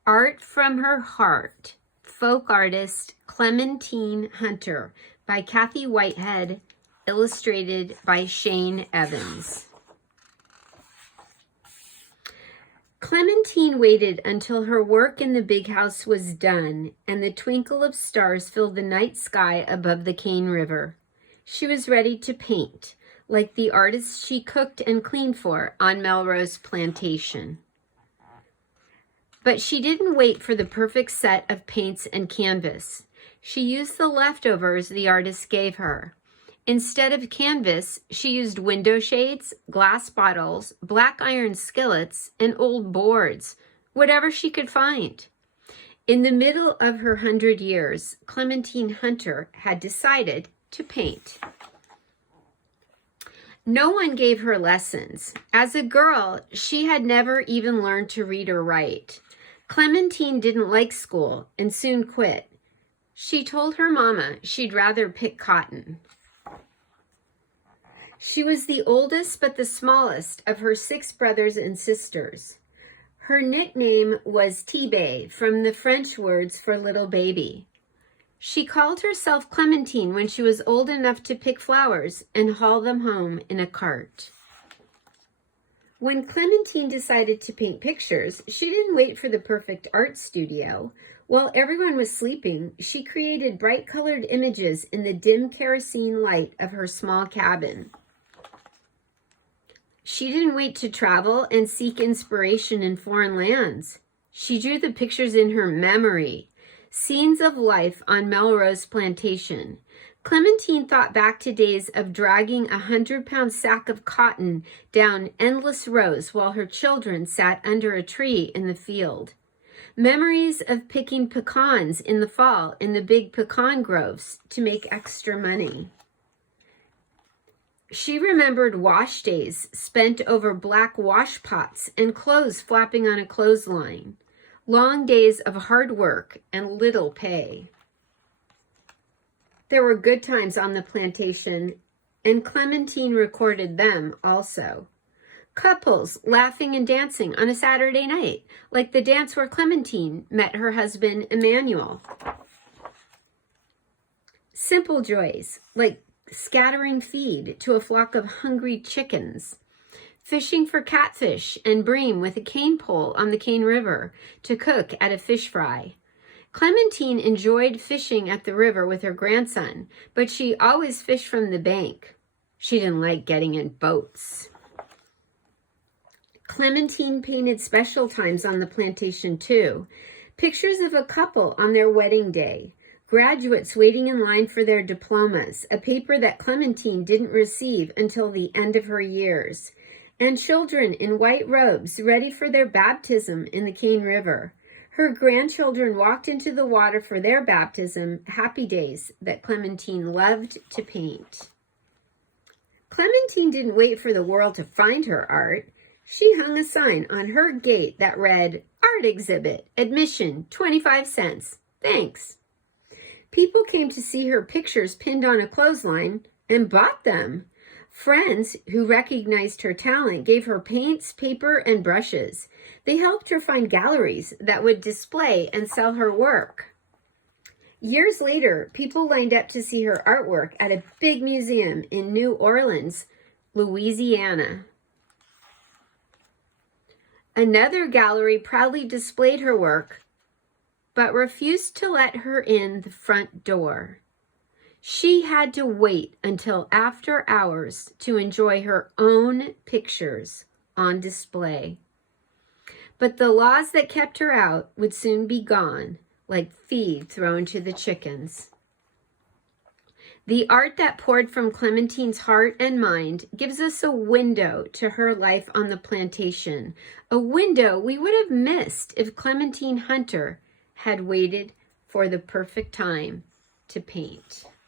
Art from Her Heart, Folk Artist Clementine Hunter by Kathy Whitehead, illustrated by Shane Evans. Clementine waited until her work in the big house was done and the twinkle of stars filled the night sky above the Cane River. She was ready to paint, like the artist she cooked and cleaned for on Melrose Plantation. But she didn't wait for the perfect set of paints and canvas. She used the leftovers the artist gave her. Instead of canvas, she used window shades, glass bottles, black iron skillets, and old boards, whatever she could find. In the middle of her 100 years, Clementine Hunter had decided to paint. No one gave her lessons. As a girl, she had never even learned to read or write. Clementine didn't like school and soon quit. She told her mama she'd rather pick cotton. She was the oldest but the smallest of her 6 brothers and sisters. Her nickname was T-Bay, from the French words for little baby. She called herself Clementine when she was old enough to pick flowers and haul them home in a cart. When Clementine decided to paint pictures, she didn't wait for the perfect art studio. While everyone was sleeping, she created bright-colored images in the dim kerosene light of her small cabin. She didn't wait to travel and seek inspiration in foreign lands. She drew the pictures in her memory, scenes of life on Melrose Plantation. Clementine thought back to days of dragging a 100-pound sack of cotton down endless rows while her children sat under a tree in the field. Memories of picking pecans in the fall in the big pecan groves to make extra money. She remembered wash days spent over black wash pots and clothes flapping on a clothesline. Long days of hard work and little pay. There were good times on the plantation, and Clementine recorded them also. Couples laughing and dancing on a Saturday night, like the dance where Clementine met her husband, Emmanuel. Simple joys, like scattering feed to a flock of hungry chickens. Fishing for catfish and bream with a cane pole on the Cane River to cook at a fish fry. Clementine enjoyed fishing at the river with her grandson, but she always fished from the bank. She didn't like getting in boats. Clementine painted special times on the plantation too. Pictures of a couple on their wedding day, graduates waiting in line for their diplomas, a paper that Clementine didn't receive until the end of her years, and children in white robes ready for their baptism in the Cane River. Her grandchildren walked into the water for their baptism, happy days that Clementine loved to paint. Clementine didn't wait for the world to find her art. She hung a sign on her gate that read, "Art Exhibit, Admission, 25 cents. Thanks." People came to see her pictures pinned on a clothesline and bought them. Friends who recognized her talent gave her paints, paper, and brushes. They helped her find galleries that would display and sell her work. Years later, people lined up to see her artwork at a big museum in New Orleans, Louisiana. Another gallery proudly displayed her work, but refused to let her in the front door. She had to wait until after hours to enjoy her own pictures on display. But the laws that kept her out would soon be gone, like feed thrown to the chickens. The art that poured from Clementine's heart and mind gives us a window to her life on the plantation, a window we would have missed if Clementine Hunter had waited for the perfect time to paint.